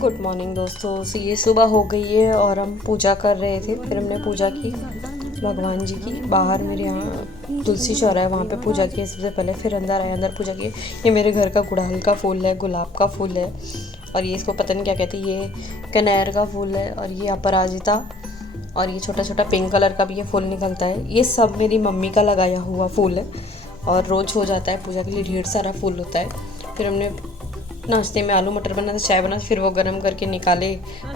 Good morning दोस्तों। सो ये सुबह हो गई है और हम पूजा कर रहे थे। फिर हमने पूजा की भगवान जी की। बाहर मेरे यहाँ तुलसी चौरा है, वहाँ पे पूजा की सबसे पहले। फिर अंदर आए, अंदर पूजा की। ये मेरे घर का गुड़हल का फूल है, गुलाब का फूल है, और ये इसको पता नहीं क्या कहते हैं, ये कनेर का फूल है, और ये अपराजिता, और ये छोटा छोटा पिंक कलर का भी ये फूल निकलता है। ये सब मेरी मम्मी का लगाया हुआ फूल है और रोज़ हो जाता है पूजा के लिए, ढेर सारा फूल होता है। फिर हमने नाश्ते में आलू मटर बना था, चाय बना, फिर वो गर्म करके निकाले,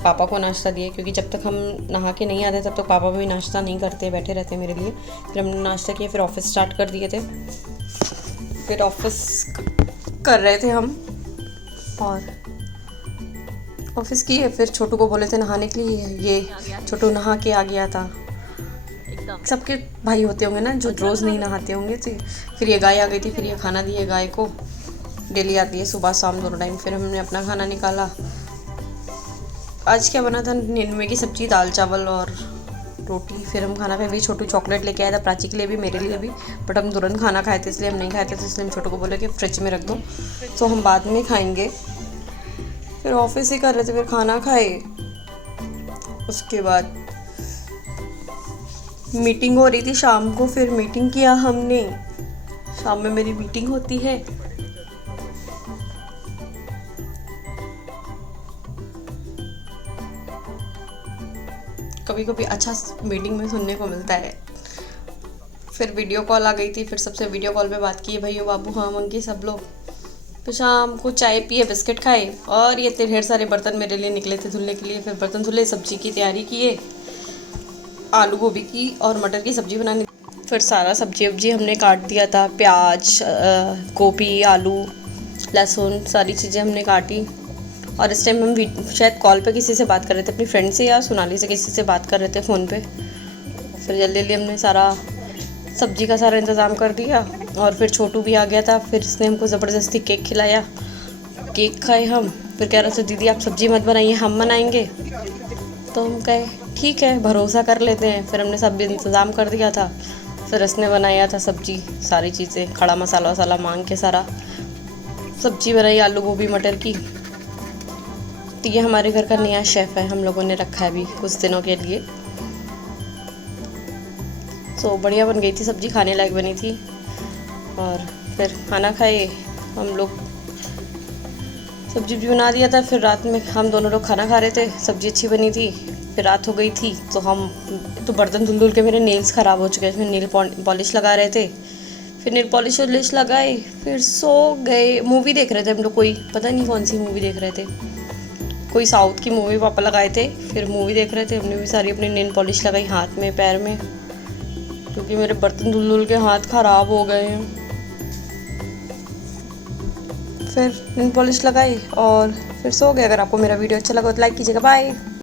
पापा को नाश्ता दिए, क्योंकि जब तक हम नहा के नहीं आते तब तक पापा भी नाश्ता नहीं करते, बैठे रहते मेरे लिए। फिर हमने नाश्ता किया, फिर ऑफिस स्टार्ट कर दिए थे। फिर ऑफिस कर रहे थे हम, और ऑफिस किए। फिर छोटू को बोले थे नहाने के लिए, ये छोटू नहा के आ गया था। सबके भाई होते होंगे ना जो रोज़ नहीं नहाते होंगे। तो फिर ये गाय आ गई थी, फिर ये खाना दिए गाय को, डेली आती है सुबह शाम दोनों टाइम। फिर हमने अपना खाना निकाला। आज क्या बना था, निन्वे की सब्ज़ी, दाल चावल और रोटी। फिर हम खाना खाए। भी छोटू चॉकलेट लेके आया था, प्राची के लिए भी, मेरे लिए भी, बट हम तुरंत खाना खाए थे इसलिए हम नहीं खाए थे। तो इसलिए हम छोटू को बोले कि फ्रिज में रख दो, तो हम बाद में खाएंगे। फिर ऑफिस ही कर रहे थे, फिर खाना खाए। उसके बाद मीटिंग हो रही थी शाम को, फिर मीटिंग किया हमने। शाम में मेरी मीटिंग होती है। कभी कभी अच्छा मीटिंग में सुनने को मिलता है। फिर वीडियो कॉल आ गई थी, फिर सबसे वीडियो कॉल पे बात की, भैया बाबू हाँ मंकी सब लोग। फिर शाम को चाय पिए, बिस्किट खाए, और ये ढेर सारे बर्तन मेरे लिए निकले थे धुलने के लिए। फिर बर्तन धुले, सब्जी की तैयारी किए, आलू गोभी की और मटर की सब्ज़ी बनानी। फिर सारा सब्जी वब्जी हमने काट दिया था, प्याज, गोभी, आलू, लहसुन, सारी चीज़ें हमने काटी। और इस टाइम हम शायद कॉल पे किसी से बात कर रहे थे, अपनी फ्रेंड से या सोनाली से किसी से बात कर रहे थे फ़ोन पे। फिर जल्दी जल्दी हमने सारा सब्जी का सारा इंतज़ाम कर दिया। और फिर छोटू भी आ गया था, फिर इसने हमको ज़बरदस्ती केक खिलाया। केक खाए हम। फिर कह रहे थे दीदी आप सब्ज़ी मत बनाइए, हम बनाएंगे। तो हम कहे ठीक है, भरोसा कर लेते हैं। फिर हमने सब इंतज़ाम कर दिया था। फिर इसने बनाया था सब्ज़ी, सारी चीज़ें, खड़ा मसाला वसाला मांग के सारा सब्ज़ी बनाई, आलू गोभी मटर की। तो ये हमारे घर का नया शेफ़ है, हम लोगों ने रखा है अभी कुछ दिनों के लिए। तो बढ़िया बन गई थी सब्ज़ी, खाने लायक बनी थी। और फिर खाना खाए हम लोग, सब्ज़ी भी बना दिया था। फिर रात में हम दोनों लोग खाना खा रहे थे, सब्ज़ी अच्छी बनी थी। फिर रात हो गई थी, तो हम तो बर्तन धुल धुल के मेरे नेल्स ख़राब हो चुके थे। फिर नेल पॉलिश लगा रहे थे, फिर नेल पॉलिश वॉलिश लगाए, फिर सो गए। मूवी देख रहे थे हम लोग, कोई पता नहीं कौन सी मूवी देख रहे थे, कोई साउथ की मूवी पापा लगाए थे। फिर मूवी देख रहे थे, हमने भी सारी अपनी नेल पॉलिश लगाई हाथ में पैर में, क्योंकि मेरे बर्तन धुल धुल के हाथ ख़राब हो गए हैं। फिर नेल पॉलिश लगाई और फिर सो गए। अगर आपको मेरा वीडियो अच्छा लगा तो लाइक कीजिएगा। बाय।